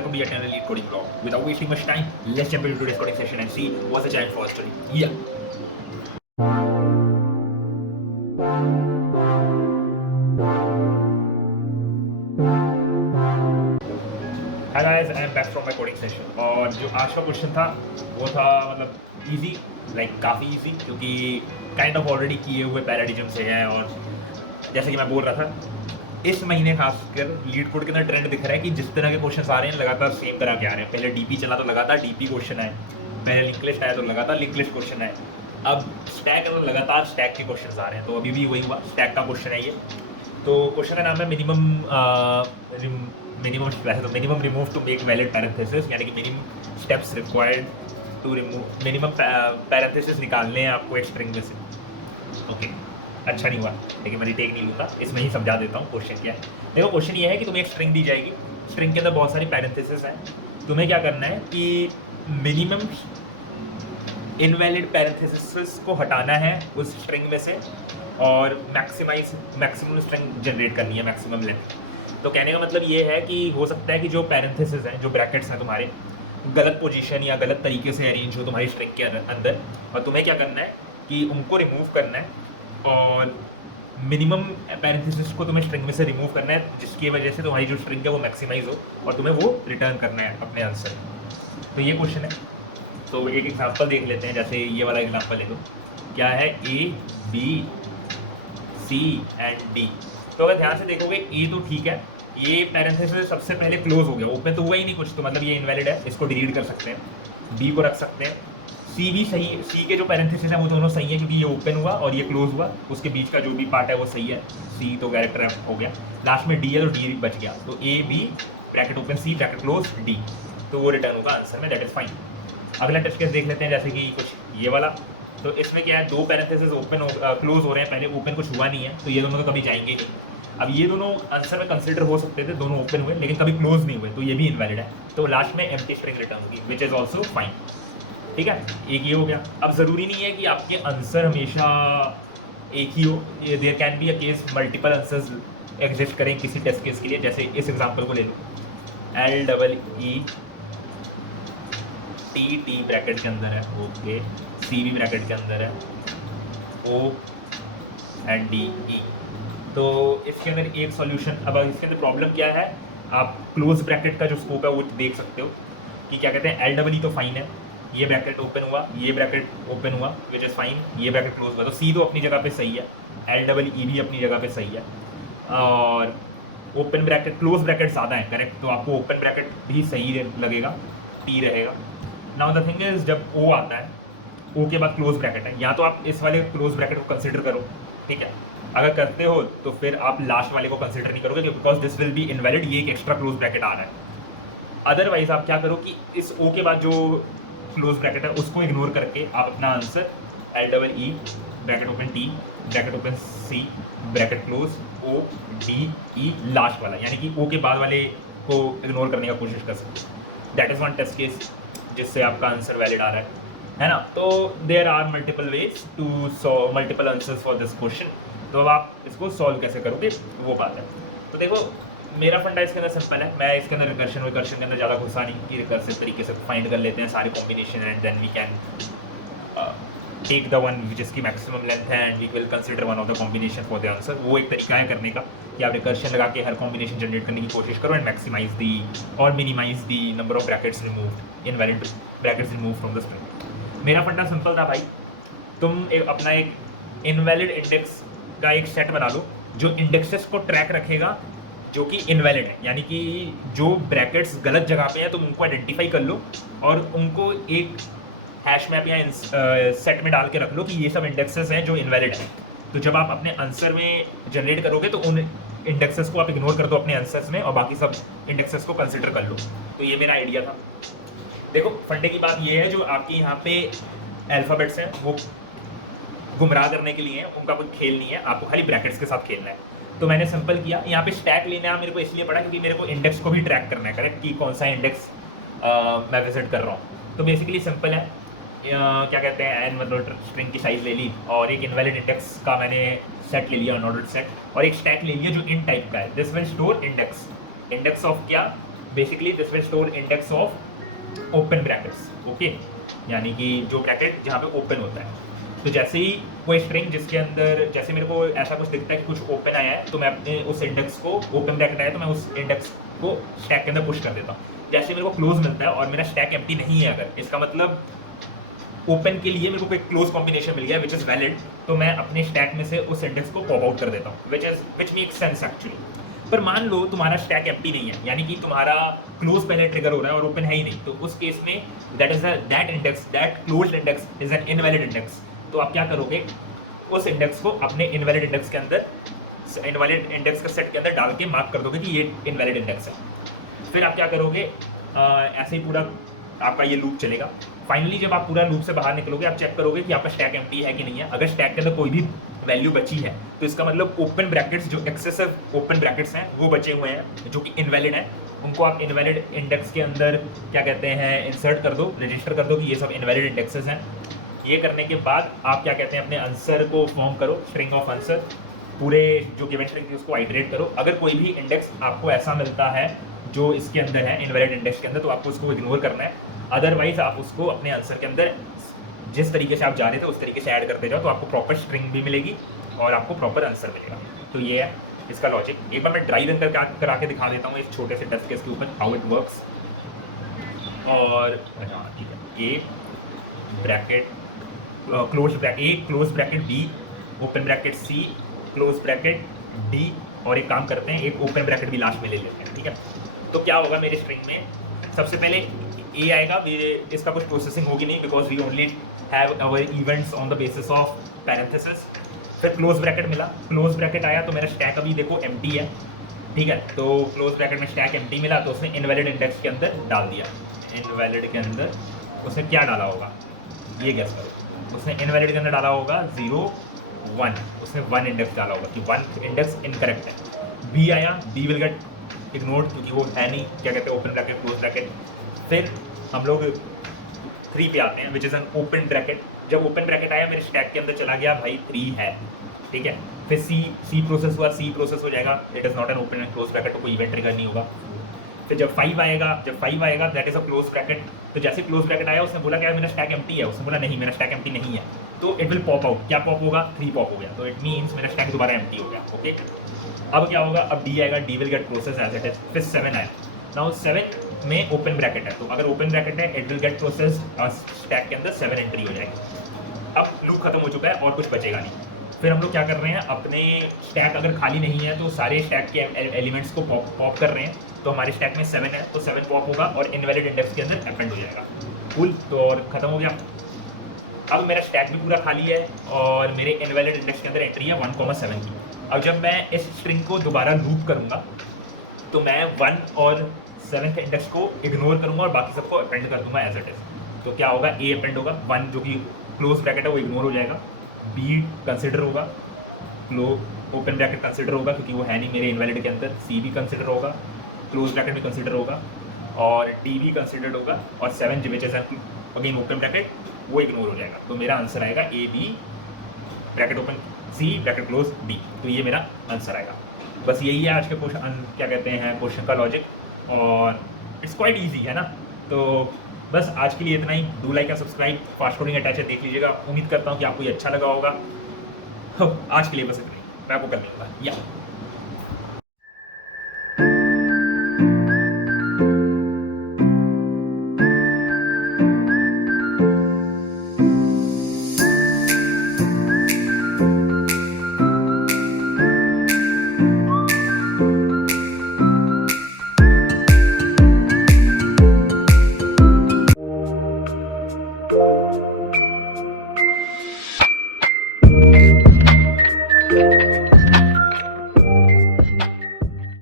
welcome to yet another Lead Coding vlog. Without wasting much time, let's jump into today's coding session and see what's the challenge for us today. Yeah. Hi guys, I am back from my coding session. और जो आज का question था वो था मतलब easy, काफ़ी easy, क्योंकि काइंड ऑफ ऑलरेडी किए हुए पैराडिज्म से हैं। और जैसे कि मैं बोल रहा था, इस महीने खासकर लीड कोड के अंदर ट्रेंड दिख रहा है कि जिस तरह के क्वेश्चन आ रहे हैं लगातार सेम तरह के आ रहे हैं। पहले डीपी चला तो लगातार डीपी क्वेश्चन आए, पहले लिंक लिस्ट आया तो लगातार लिंक लिस्ट क्वेश्चन आए, अब स्टैक है तो लगातार स्टैक के क्वेश्चन आ रहे हैं। तो अभी भी वही हुआ, स्टैक का क्वेश्चन है ये। तो क्वेश्चन का नाम है minimum remove to make valid parenthesis, यानी कि minimum steps required to remove minimum parenthesis निकालने हैं आपको एक स्ट्रिंग में से। ओके, अच्छा नहीं हुआ, लेकिन मैं रिटेक नहीं लूँगा, इसमें ही समझा देता हूँ क्वेश्चन क्या है। देखो, क्वेश्चन ये है कि तुम्हें एक स्ट्रिंग दी जाएगी, स्ट्रिंग के अंदर बहुत सारी पैरेंथेसिस हैं। तुम्हें क्या करना है कि मिनिमम इनवैलिड पैरेंथेसिस को हटाना है उस स्ट्रिंग में से और मैक्सिमम स्ट्रिंग जनरेट करनी है, मैक्सिमम लेंथ। तो कहने का मतलब ये है कि हो सकता है कि जो पैरेंथेसिस हैं, जो ब्रैकेट्स हैं तुम्हारे, गलत पोजीशन या गलत तरीके से अरेंज हो तुम्हारी स्ट्रिंग के अंदर, और तुम्हें क्या करना है कि उनको रिमूव करना है और मिनिमम पैरेंथेसिस को तुम्हें स्ट्रिंग में से रिमूव करना है, जिसकी वजह से तुम्हारी जो स्ट्रिंग है वो मैक्सिमाइज हो और तुम्हें वो रिटर्न करना है अपने आंसर। तो ये क्वेश्चन है। तो एक एग्जांपल देख लेते हैं, जैसे ये वाला एग्जांपल ले लो। क्या है? ए, बी, सी एंड डी। तो अगर ध्यान से देखोगे, ए तो ठीक है, ये पैरेंथेसिस सबसे पहले क्लोज हो गया, ओपन तो हुआ ही नहीं कुछ, तो मतलब ये इनवैलिड है, इसको डिलीट कर सकते हैं। बी को रख सकते हैं, सी भी सही, सी के जो पैरेंथेसिस है वो दोनों सही है, क्योंकि ये ओपन हुआ और ये क्लोज हुआ, उसके बीच का जो भी पार्ट है वो सही है। सी तो कैरेक्टर हो गया, लास्ट में डी है तो डी बच गया। तो A B bracket open C bracket close D, तो वो रिटर्न होगा आंसर में, दैट इज फाइन। अगला टेस्ट केस देख लेते हैं, जैसे कि कुछ ये वाला। तो इसमें क्या है, दो पैरेंथेसिस ओपन क्लोज हो रहे हैं, पहले ओपन कुछ हुआ नहीं है, तो ये दोनों तो कभी जाएंगे नहीं। अब ये दोनों आंसर में कंसिडर हो सकते थे, दोनों ओपन हुए लेकिन कभी क्लोज नहीं हुए, तो ये भी इनवैलिड है। तो लास्ट में एम्प्टी स्ट्रिंग रिटर्न होगी, विच इज ऑल्सो फाइन। ठीक है, एक ये हो गया। अब ज़रूरी नहीं है कि आपके आंसर हमेशा एक ही हो, there can be a case multiple answers exist करें किसी टेस्ट केस के लिए। जैसे इस एग्जांपल को ले लो, LEET ब्रैकेट के अंदर है, ओके, सी भी ब्रैकेट के अंदर है, O एंड DE। तो इसके अंदर एक सॉल्यूशन। अब इसके अंदर प्रॉब्लम क्या है, आप क्लोज ब्रैकेट का जो स्कोप है वो देख सकते हो कि क्या कहते हैं, LEE तो फाइन है, ये ब्रैकेट ओपन हुआ, ये ब्रैकेट ओपन हुआ, विच इज़ फाइन, ये ब्रैकेट क्लोज हुआ, तो सी तो अपनी जगह पे सही है, LEE भी अपनी जगह पे सही है, और ओपन ब्रैकेट क्लोज ब्रैकेट ज़्यादा है, करेक्ट, तो आपको ओपन ब्रैकेट भी सही लगेगा, टी रहेगा। नाउ द थिंग इज, जब ओ आता है, ओ के बाद क्लोज ब्रैकेट है, या तो आप इस वाले क्लोज ब्रैकेट को कंसिडर करो, ठीक है, अगर करते हो तो फिर आप लास्ट वाले को कंसिडर नहीं करोगे, because this will be invalid, ये एक एक्स्ट्रा क्लोज ब्रैकेट आ रहा है। अदरवाइज आप क्या करो कि इस ओ के बाद जो क्लोज ब्रैकेट है उसको इग्नोर करके आप अपना answer LEE bracket open T bracket open C bracket close ODE last वाला, यानी कि ओ के बाद वाले को इग्नोर करने का कोशिश कर सकते हैं। That is one test case जिससे आपका आंसर वैलिड आ रहा है ना। तो there are multiple ways to solve multiple answers for this question. तो अब आप इसको सॉल्व कैसे करोगे वो बात है। तो देखो, मेरा फंडा इसके अंदर सिंपल है, मैं इसके अंदर रिकर्शन के अंदर ज़्यादा घुसा नहीं, कि रिकर्सिव तरीके से फाइंड कर लेते हैं सारे combination and then we can take the one जिसकी मैक्सिमम लेंथ है and we will consider one of the combination for the answer. वो एक तरीका है करने का कि आप रिकर्शन लगा के हर कॉम्बिनेशन जनरेट करने की कोशिश करो एंड मैक्सिमाइज दी और minimize the number of brackets removed, invalid brackets remove from the string. मेरा फंडा सिंपल था भाई, तुम अपना एक इनवैलिड इंडेक्स का एक सेट बना लो जो इंडेक्सेस को ट्रैक रखेगा जो कि इनवैलिड है, यानी कि जो ब्रैकेट्स गलत जगह पे हैं तुम उनको आइडेंटिफाई कर लो और उनको एक हैश मैप या सेट में डाल के रख लो कि ये सब इंडेक्सेस हैं जो इनवैलिड हैं। तो जब आप अपने आंसर में जनरेट करोगे तो उन इंडेक्सेस को आप इग्नोर कर दो अपने आंसर्स में और बाकी सब इंडेक्सेस को कंसिडर कर लो। तो ये मेरा आइडिया था। देखो, फंडे की बात ये है, जो आपकी यहाँ पे अल्फ़ाबेट्स हैं वो गुमराह करने के लिए हैं, उनका कोई खेल नहीं है, आपको खाली ब्रैकेट्स के साथ खेलना है। तो मैंने सिंपल किया, यहाँ पे स्टैक लेना मेरे को इसलिए पड़ा क्योंकि मेरे को इंडेक्स को भी ट्रैक करना है, करेक्ट, कि कौन सा इंडेक्स मैं विजिट कर रहा हूँ। तो बेसिकली सिंपल है, क्या कहते हैं, एन मतलब स्ट्रिंग की साइज़ ले ली और एक इनवैलिड इंडेक्स का मैंने सेट ले लिया, अनऑर्डर्ड सेट, और एक स्टैक ले लिया जो इन टाइप का है। This will store index of क्या, basically this will store index of open brackets, okay, यानी कि जो ब्रैकेट जहाँ पे ओपन होता है। तो जैसे ही कोई स्ट्रिंग जिसके अंदर जैसे मेरे को ऐसा कुछ दिखता है कि कुछ ओपन आया है, तो मैं अपने उस इंडेक्स को, ओपन ब्रैकेट आया तो मैं उस इंडेक्स को स्टैक के अंदर पुश कर देता हूँ। जैसे मेरे को क्लोज मिलता है और मेरा स्टैक एम्प्टी नहीं है, अगर इसका मतलब ओपन के लिए मेरे को एक क्लोज कॉम्बिनेशन मिल गया विच इज़ वैलिड, तो मैं अपने स्टैक में से उस इंडेक्स को पॉप आउट कर देता हूँ, विच मेक्स सेंस एक्चुअली। पर मान लो तुम्हारा स्टैक एम्प्टी नहीं है, यानी कि तुम्हारा क्लोज पहले ट्रिगर हो रहा है और ओपन है ही नहीं, तो उस केस में that closed index is an invalid index. तो आप क्या करोगे, उस इंडेक्स को अपने इनवैलिड इंडेक्स के अंदर, इनवैलिड इंडेक्स का सेट के अंदर डाल के मार्क कर दोगे कि ये इनवैलिड इंडेक्स है। फिर आप क्या करोगे, ऐसे ही पूरा आपका ये लूप चलेगा। फाइनली जब आप पूरा लूप से बाहर निकलोगे, आप चेक करोगे कि आपका स्टैक एम्प्टी है कि नहीं है। अगर स्टैक के अंदर कोई भी वैल्यू बची है, तो इसका मतलब ओपन ब्रैकेट्स, जो एक्सेसिव ओपन ब्रैकेट्स हैं वो बचे हुए हैं, जो कि इनवैलिड हैं, उनको आप इनवैलिड इंडेक्स के अंदर क्या कहते हैं, इंसर्ट कर दो, रजिस्टर कर दो कि ये सब इनवैलिड इंडेक्सेस हैं। ये करने के बाद आप क्या कहते हैं, अपने आंसर को फॉर्म करो, स्ट्रिंग ऑफ आंसर, पूरे जो गिवन स्ट्रिंग थी उसको आइटरेट करो। अगर कोई भी इंडेक्स आपको ऐसा मिलता है जो इसके अंदर है, इनवैलिड इंडेक्स के अंदर, तो आपको उसको इग्नोर करना है। अदरवाइज आप उसको अपने आंसर के अंदर जिस तरीके से आप जा रहे थे उस तरीके से ऐड करते जाओ, तो आपको प्रॉपर स्ट्रिंग भी मिलेगी और आपको प्रॉपर आंसर मिलेगा। तो ये है इसका लॉजिक। एक बार मैं ड्राइव इन करा के दिखा देता हूँ इस छोटे से टेस्ट केस के ऊपर, हाउ इट वर्क्स। और हाँ ठीक है, A bracket close bracket, A close bracket B open bracket C close bracket D, और एक काम करते हैं, एक ओपन ब्रैकेट भी लास्ट में ले लेते हैं, ठीक है। तो क्या होगा मेरे स्ट्रिंग में, सबसे पहले ए आएगा, इसका कुछ प्रोसेसिंग होगी नहीं, because we only have our events on the basis of parenthesis. फिर क्लोज ब्रैकेट मिला, क्लोज ब्रैकेट आया तो मेरा स्टैक अभी देखो एम्प्टी है, ठीक है। तो क्लोज ब्रैकेट में स्टैक एम्प्टी मिला, तो उसने इनवैलिड इंडेक्स के अंदर डाल दिया। इनवैलिड के अंदर उसने क्या डाला होगा, ये गैस करो। उसने इनवैलिड के अंदर डाला होगा 0 1, उसने 1 इंडेक्स डाला होगा कि 1 इंडेक्स इनकरेक्ट है। बी आया, बी विल गेट इग्नोर्ड क्योंकि वो है नहीं, क्या कहते हैं, ओपन ब्रैकेट क्लोज ब्रैकेट। फिर हम लोग 3 पे आते हैं, which is an open bracket. जब ओपन ब्रैकेट आया मेरे स्टैक के अंदर चला गया, भाई 3 है, ठीक है। फिर सी प्रोसेस हुआ, सी प्रोसेस हो जाएगा, it is not an open and close bracket, तो कोई इवेंट ट्रिगर नहीं होगा। फिर जब 5 आएगा that is a close bracket. तो जैसे क्लोज ब्रैकेट आया उसने बोला क्या मेरा स्टैक एम्प्टी है, उसने बोला नहीं मेरा स्टैक एम्प्टी नहीं है, तो इट विल पॉप आउट। क्या पॉप होगा, 3 पॉप हो गया, तो इट मीन्स मेरा स्टैक दोबारा एम्प्टी हो गया, ओके। अब क्या होगा, अब डी आएगा, D will get process as it is. फिर 7 आया, नाउ 7 में ओपन ब्रैकेट है, तो अगर ओपन ब्रैकेट है it will get process, stack के अंदर 7 एंट्री हो जाएगी। अब लूप खत्म हो चुका है और कुछ बचेगा नहीं। फिर हम लोग क्या कर रहे हैं, अपने स्टैक अगर खाली नहीं है तो सारे स्टैक के एलिमेंट्स को पॉप कर रहे हैं। तो हमारे स्टैक में 7 है, तो 7 पॉप होगा और इनवैलिड इंडेक्स के अंदर अपेंड हो जाएगा। कूल, तो और ख़त्म हो गया। अब मेरा स्टैक भी पूरा खाली है और मेरे इनवैलिड इंडेक्स के अंदर एंट्री है 1,7 की। अब जब मैं इस स्ट्रिंग को दोबारा लूप करूँगा तो मैं 1 और 7th इंडेक्स को इग्नोर करूँगा और बाकी सबको अपेंड कर दूंगा एज इट इज। तो क्या होगा, ए अपेंड होगा, 1 जो कि क्लोज ब्रैकेट है वो इग्नोर हो जाएगा, बी कंसिडर होगा, ओपन ब्रैकेट कंसिडर होगा क्योंकि वो है नहीं मेरे इनवैलिड के अंदर, सी भी कंसिडर होगा, क्लोज ब्रैकेट भी कंसिडर होगा और डी भी कंसिडर्ड होगा, और 7 which is again open bracket वो इग्नोर हो जाएगा। तो मेरा आंसर आएगा A B bracket open C bracket close D. तो ये मेरा आंसर आएगा। बस यही है आज के क्वेश्चन, क्या कहते हैं, क्वेश्चन का लॉजिक, और इट्स क्वाइट ईजी है ना। तो बस आज के लिए इतना ही। Do like and subscribe, fast coding attach है, देख लीजिएगा। उम्मीद करता हूँ कि आपको ये अच्छा लगा होगा। आज के लिए बस इतना ही, मैं आपको कर दूँगा या